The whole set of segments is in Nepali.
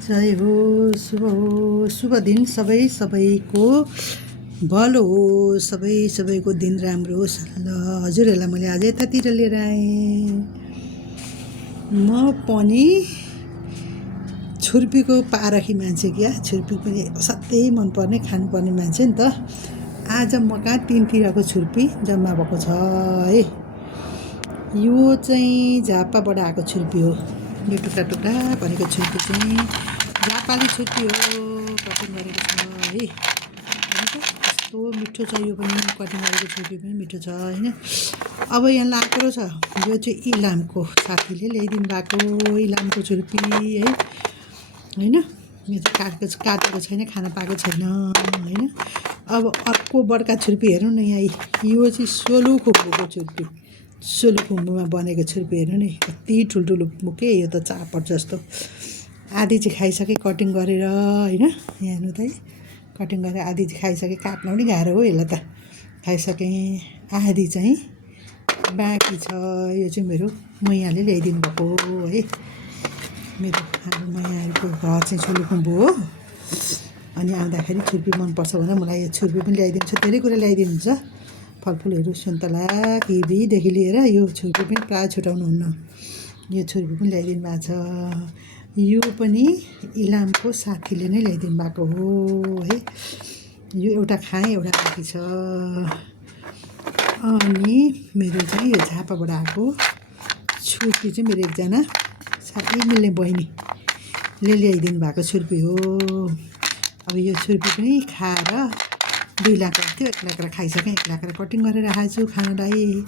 जय हो, शुभ दिन सबैको भलो हो, सबैको दिन राम्रो होस्। ल हजुरहरूलाई मैले आज यतातिर लिएर आएँ। म पनि छुर्पीको पारखी मान्छे क्या। छुर्पी पनि असाध्यै मनपर्ने खानुपर्ने मान्छे नि त। आज म कहाँ तिनतिरको छुर्पी जम्मा भएको छ है। यो चाहिँ झापाबाट आएको छुर्पी हो। यो टुक्रा टुक्रा भनेको छुर्पी चाहिँ झापाली छुर्पी हो। कटिङ गरेको छ है। कस्तो मिठो छ यो पनि। कटिङ गरेको छुर्पी पनि मिठो छ होइन। अब यहाँ लाक्रो छ। यो चाहिँ इलामको साथीले ल्याइदिनु भएको इलामको छुर्पी है होइन। यो चाहिँ काटेको छैन, खान पाएको छैन होइन। अब अर्को बड्का छुर्पी हेर्नु न यहाँ। यो चाहिँ सोलुखुम्बुको छुर्पी। सोलुखुम्बुमा बनेको छुर्पी हेर्नु नि, कति ठुल्ठुलो मुके। यो त चापट जस्तो। आधी चाहिँ खाइसकेँ कटिङ गरेर होइन। यहाँ हेर्नु त है, कटिङ गरेर आधी चाहिँ खाइसकेँ। काट्न पनि गाह्रो हो यसलाई त। खाइसकेँ। आधी चाहिँ बाँकी छ। यो चाहिँ मेरो मैयाले ल्याइदिनु भएको है। मेरो हाम्रो मैयाहरूको घर चाहिँ सोलुखुम्बु हो। अनि आउँदाखेरि छुर्पी मनपर्छ भने मलाई यो छुर्पी पनि ल्याइदिन्छ। धेरै कुरा ल्याइदिनुहुन्छ, फलफुलहरू, सुन्तला, किवीदेखि लिएर यो छुर्पी पनि प्रायः छुटाउनुहुन्न। यो छुर्पी पनि ल्याइदिनु भएको छ। यो पनि इलामको साथीले नै ल्याइदिनु भएको हो है। यो एउटा खाएँ, एउटा बाँकी छ। अनि मेरो चाहिँ यो झापाबाट आएको छुर्पी चाहिँ मेरो एकजना साथी मिल्ने बहिनीले ल्याइदिनु भएको छुर्पी हो। अब यो छुर्पी पनि खाएर 2 लाख थियो। 1 लाख खाइसकेँ। 1 लाख कटिङ गरेर खाएछु खानालाई।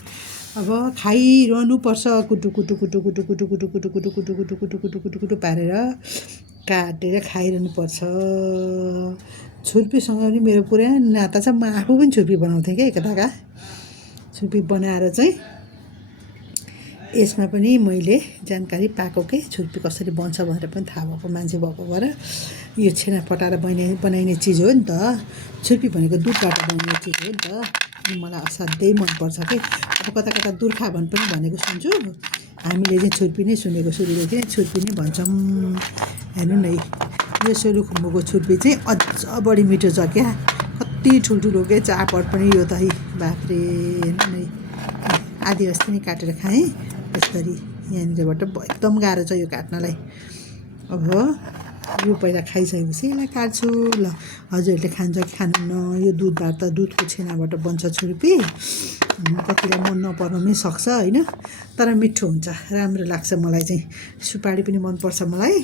अब खाइरहनु पर्छ। कुटु कुटु कुटु कुटु कुटु कुटु कुटु कुटु कुटु कुटु कुटु कुटु कुटु कुटु पारेर काटेर खाइरहनु पर्छ। छुर्पीसँग पनि मेरो पुरा नाता छ। म आफू पनि छुर्पी बनाउँथेँ क्या एकताका। छुर्पी बनाएर चाहिँ यसमा पनि मैले जानकारी पाएको के छुर्पी कसरी बन्छ भनेर पनि थाहा भएको मान्छे भएको भएर यो छेना पटाएर बनाइने चिज हो नि त। छुर्पी भनेको दुधबाट बनाइने चिज हो नि त। अनि मलाई असाध्यै मनपर्छ कि। अब कता कता दुर्खा पनि भनेको सुन्छु। हामीले चाहिँ छुर्पी नै सुनेको, सुरुदेखि नै छुर्पी नै भन्छौँ। हेर्नु न, यो सोलुखुम्बुको छुर्पी चाहिँ अझ बढी मिठो छ क्या। कति ठुल्ठुलो के चापट पनि यो त है। बाफ्रे, हेर्नु न। आधी अस्ति नै काटेर खाएँ यसरी। यहाँनिरबाट एकदम गाह्रो छ यो काट्नलाई। अब यो पहिला खाइसकेपछि यसलाई काट्छु। ल हजुरहरूले खान्छ कि खानुहुन्न। यो दुधबाट त दुधको छेनाबाट बन्छ छुर्पी। कतिलाई मन नपर्न पनि सक्छ होइन। तर मिठो हुन्छ, राम्रो लाग्छ मलाई चाहिँ। सुपारी पनि मनपर्छ मलाई।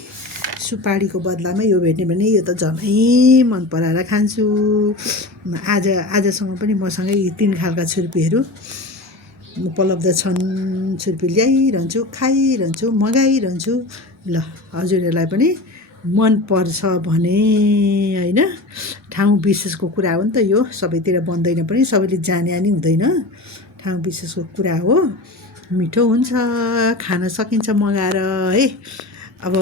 सुपारीको बदलामा यो भेट्ने भने यो त झनै मन पराएर खान्छु। आजसम्म पनि मसँगै यी 3 खालका छुर्पीहरू उपलब्ध छन्। छुर्पी ल्याइरहन्छु, खाइरहन्छु, मगाइरहन्छु। ल हजुरहरूलाई पनि मन पर्छ भने होइन। ठाउँ विशेषको कुरा हो नि त यो। सबैतिर बन्दैन पनि, सबैले जाने नि हुँदैन। ठाउँ विशेषको कुरा हो। मिठो हुन्छ, खान सकिन्छ मगाएर है। अब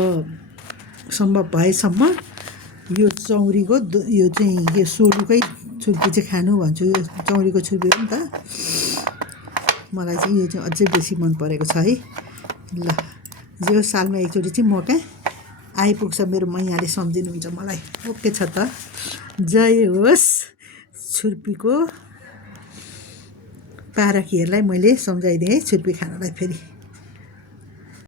सम्भव भएसम्म यो चौरीको यो चाहिँ यो सोलुकै छुर्पी चाहिँ खानु भन्छु। यो चौरीको छुर्पी हो नि त। मलाई चाहिँ यो चाहिँ अझै बेसी मन परेको छ है। ल यो सालमा एकचोटि चाहिँ म कहाँ आइपुग्छ मेरो मैयाले सम्झिनुहुन्छ मलाई। ओके छ त। जय होस्। छुर्पीको पारखीहरूलाई मैले सम्झाइदिएँ छुर्पी खानलाई फेरि।